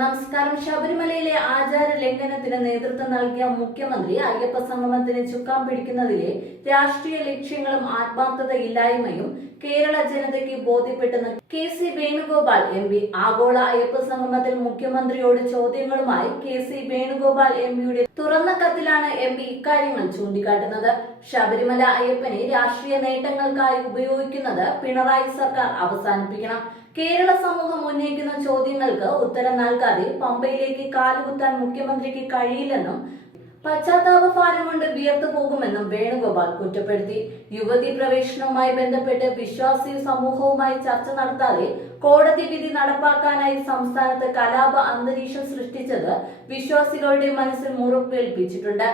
നമസ്കാരം. ശബരിമലയിലെ ആചാര ലംഘനത്തിന് നേതൃത്വം നൽകിയ മുഖ്യമന്ത്രി അയ്യപ്പ സംഗമത്തിന് ചുക്കാൻ പിടിക്കുന്നതിലെ രാഷ്ട്രീയ ലക്ഷ്യങ്ങളും ആത്മാർത്ഥത ഇല്ലായ്മയും കേരള ജനതയ്ക്ക് ബോധ്യപ്പെട്ടെന്ന് K C Venugopal M P. ആഗോള അയ്യപ്പ സംഗമത്തിൽ മുഖ്യമന്ത്രിയോട് ചോദ്യങ്ങളുമായി കെ സി വേണുഗോപാൽ എം പിയുടെ തുറന്ന കത്തിലാണ് എം പി ഇക്കാര്യങ്ങൾ ചൂണ്ടിക്കാട്ടുന്നത്. ശബരിമല അയ്യപ്പനെ രാഷ്ട്രീയ നേട്ടങ്ങൾക്കായി ഉപയോഗിക്കുന്നത് പിണറായി സർക്കാർ അവസാനിപ്പിക്കണം. കേരള സമൂഹം ഉന്നയിക്കുന്ന ചോദ്യങ്ങൾക്ക് ഉത്തരം നൽകാതെ പമ്പയിലേക്ക് കാലുകുത്താൻ മുഖ്യമന്ത്രിക്ക് കഴിയില്ലെന്നും പശ്ചാത്താപ ഭാരം കൊണ്ട് വിയർത്തു പോകുമെന്നും വേണുഗോപാൽ കുറ്റപ്പെടുത്തി. യുവതി പ്രവേശനവുമായി ബന്ധപ്പെട്ട് വിശ്വാസി സമൂഹവുമായി ചർച്ച നടത്താതെ കോടതി വിധി നടപ്പാക്കാനായി സംസ്ഥാനത്ത് കലാപ അന്തരീക്ഷം സൃഷ്ടിച്ചത് വിശ്വാസികളുടെ മനസ്സിൽ മുറിവേൽപ്പിച്ചിട്ടുണ്ട്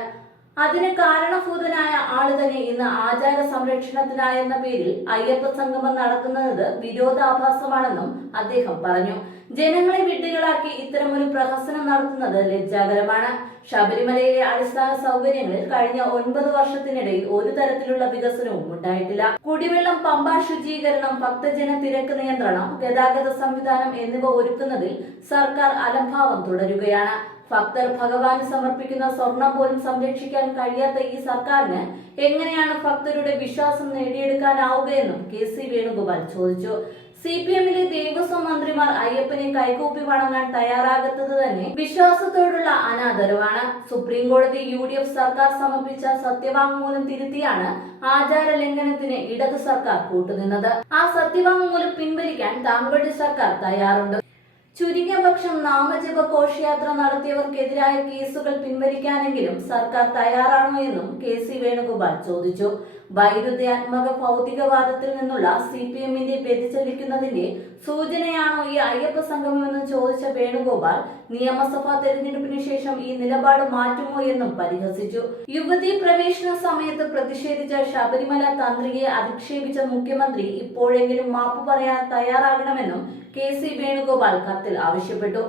അതിന് കാരണഭൂതനായ ആൾ തന്നെ ഇന്ന് ആചാര സംരക്ഷണത്തിനായെന്ന പേരിൽ അയ്യപ്പ സംഗമം നടക്കുന്നത് വിരോധാഭാസമാണെന്നും അദ്ദേഹം പറഞ്ഞു. ജനങ്ങളെ വിഡ്ഢികളാക്കി ഇത്തരമൊരു പ്രഹസനം നടത്തുന്നത് ലജ്ജാകരമാണ്. ശബരിമലയിലെ അടിസ്ഥാന സൗകര്യങ്ങളിൽ കഴിഞ്ഞ ഒൻപത് വർഷത്തിനിടയിൽ ഒരു തരത്തിലുള്ള വികസനവും ഉണ്ടായിട്ടില്ല. കുടിവെള്ളം പമ്പ ശുചീകരണം ഭക്തജന തിരക്ക് നിയന്ത്രണം ഗതാഗത സംവിധാനം എന്നിവ ഒരുക്കുന്നതിൽ സർക്കാർ അലംഭാവം തുടരുകയാണ്. ഭക്തർ ഭഗവാന് സമർപ്പിക്കുന്ന സ്വർണം പോലും സംരക്ഷിക്കാൻ കഴിയാത്ത ഈ സർക്കാരിന് എങ്ങനെയാണ് ഭക്തരുടെ വിശ്വാസം നേടിയെടുക്കാനാവുകയെന്നും കെ സി വേണുഗോപാൽ ചോദിച്ചു. സി പി എമ്മിലെ ദേവസ്വം മന്ത്രിമാർ അയ്യപ്പനെ കൈകൂപ്പി വണങ്ങാൻ തയ്യാറാകാത്തത് തന്നെ വിശ്വാസത്തോടുള്ള അനാദരവാണ്. സുപ്രീം കോടതി യു ഡി എഫ് സർക്കാർ സമർപ്പിച്ച സത്യവാങ്മൂലം തിരുത്തിയാണ് ആചാര ലംഘനത്തിന് ഇടതു സർക്കാർ കൂട്ടുനിന്നത്. ആ സത്യവാങ്മൂലം പിൻവലിക്കാൻ താങ്കളുടെ സർക്കാർ തയ്യാറുണ്ട്. ചുരുങ്ങിയ പക്ഷം നാമജപ ഘോഷയാത്ര നടത്തിയവർക്കെതിരായ കേസുകൾ പിൻവലിക്കാനെങ്കിലും സർക്കാർ തയ്യാറാണോ എന്നും കെ സി വേണുഗോപാൽ ചോദിച്ചു. വൈരുദ്ധ്യാത്മക ഭൗതികവാദത്തിൽ നിന്നുള്ള സി പി എമ്മിന്റെ വ്യതിചലിക്കുന്നതിന്റെ സൂചനയാണോ ഈ അയ്യപ്പ സംഗമമെന്ന് ചോദിച്ച വേണുഗോപാൽ നിയമസഭാ തെരഞ്ഞെടുപ്പിന് ശേഷം ഈ നിലപാട് മാറ്റുമോ എന്നും പരിഹസിച്ചു. യുവതി പ്രവേശന സമയത്ത് പ്രതിഷേധിച്ച ശബരിമല തന്ത്രിയെ അധിക്ഷേപിച്ച മുഖ്യമന്ത്രി ഇപ്പോഴെങ്കിലും മാപ്പ് പറയാൻ തയ്യാറാകണമെന്നും കെ സി വേണുഗോപാൽ കത്തിൽ ആവശ്യപ്പെട്ടു.